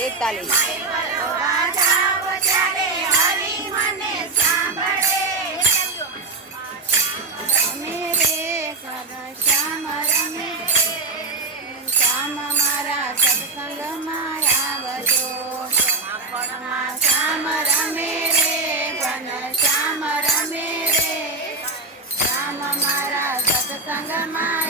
એકતાલીસ. શ્યામ રમે શ્યામ મારા સત્સંગમાં આવજો માખણમાં શ્યામ રમે રે ઘન શ્યામ રમે. રે શ્યામ મારા સત્સંગમાં આવજો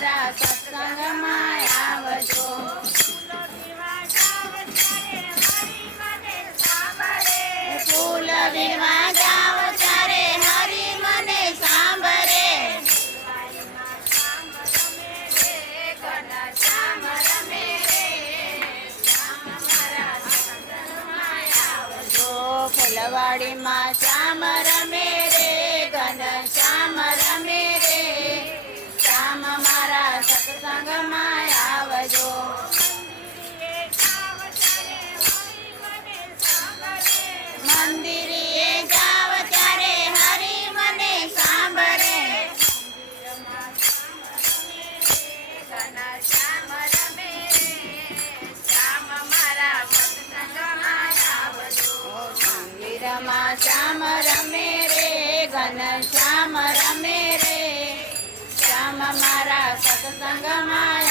મારા જાઓ ત્યારે હરી મને સાંભળે. ફૂલવાડીમાં શ્યામ રમે રે ઘન શ્યામ રમે રે. શ્યામ રમે રે ઘન શ્યામ રમે રે. શ્યામ મારા સત્સંગમાં